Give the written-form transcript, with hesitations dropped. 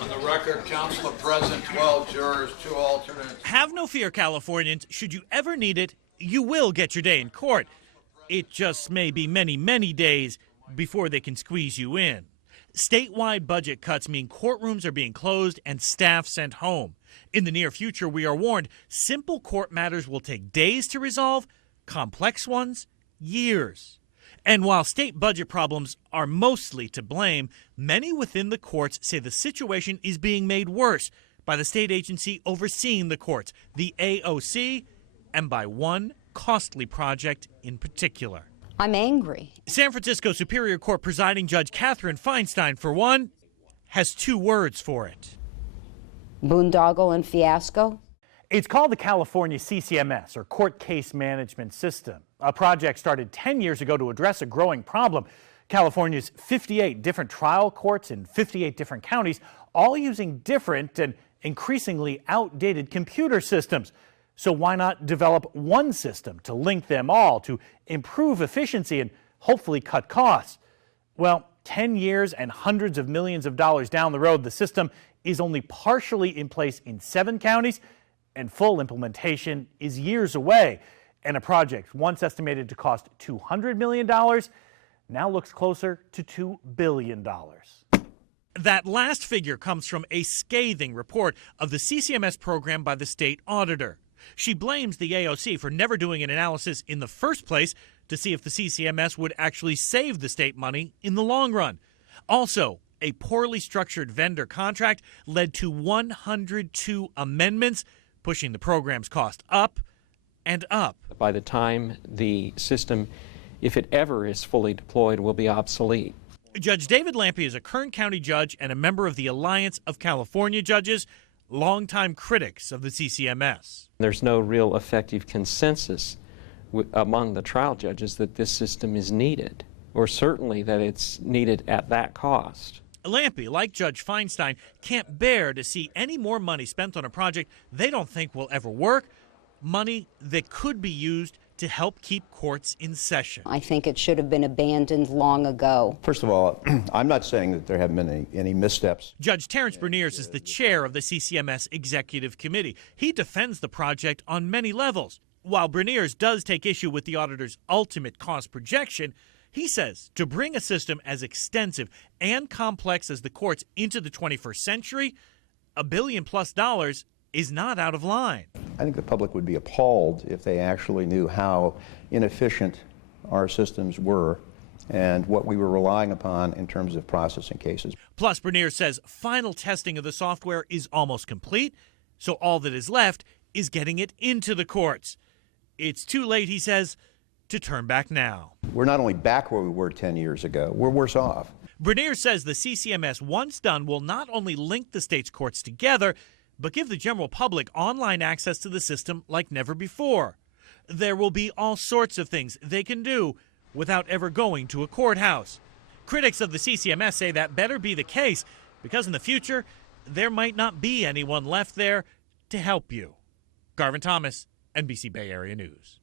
On the record, Councilor present, 12 jurors, 2 alternates. Have no fear, Californians. Should you ever need it, you will get your day in court. It just may be many, many days before they can squeeze you in. Statewide budget cuts mean courtrooms are being closed and staff sent home. In the near future, we are warned, simple court matters will take days to resolve, complex ones, years. And while state budget problems are mostly to blame, many within the courts say the situation is being made worse by the state agency overseeing the courts, the AOC, and by one costly project in particular. I'm angry. San Francisco Superior Court presiding Judge Catherine Feinstein, for one, has 2 words for it. Boondoggle and fiasco? It's called the California CCMS, or Court Case Management System, a project started 10 years ago to address a growing problem. California's 58 different trial courts in 58 different counties, all using different and increasingly outdated computer systems. So why not develop one system to link them all to improve efficiency and hopefully cut costs? Well, 10 years and hundreds of millions of dollars down the road, the system is only partially in place in 7 counties, and full implementation is years away. And a project once estimated to cost $200 million now looks closer to $2 billion. That last figure comes from a scathing report of the CCMS program by the state auditor. She blames the AOC for never doing an analysis in the first place to see if the CCMS would actually save the state money in the long run. Also, a poorly structured vendor contract led to 102 amendments, pushing the program's cost up and up. By the time the system, if it ever is fully deployed, will be obsolete. Judge David Lampe is a Kern County judge and a member of the Alliance of California Judges, longtime critics of the CCMS. There's no real effective consensus among the trial judges that this system is needed, or certainly that it's needed at that cost. Lampe, like Judge Feinstein, can't bear to see any more money spent on a project they don't think will ever work, money that could be used to help keep courts in session. I think it should have been abandoned long ago. First of all, I'm not saying that there have been any missteps. Judge Terrence Berniers is the chair of the CCMS Executive Committee. He defends the project on many levels. While Berniers does take issue with the auditor's ultimate cost projection, he says to bring a system as extensive and complex as the courts into the 21st century, $1 billion+ is not out of line. I think the public would be appalled if they actually knew how inefficient our systems were and what we were relying upon in terms of processing cases. Plus, Bernier says final testing of the software is almost complete, so all that is left is getting it into the courts. It's too late, he says, to turn back now. We're not only back where we were 10 years ago, we're worse off. Bernier says the CCMS, once done, will not only link the state's courts together, but give the general public online access to the system like never before. There will be all sorts of things they can do without ever going to a courthouse. Critics of the CCMS say that better be the case, because in the future, there might not be anyone left there to help you. Garvin Thomas, NBC Bay Area News.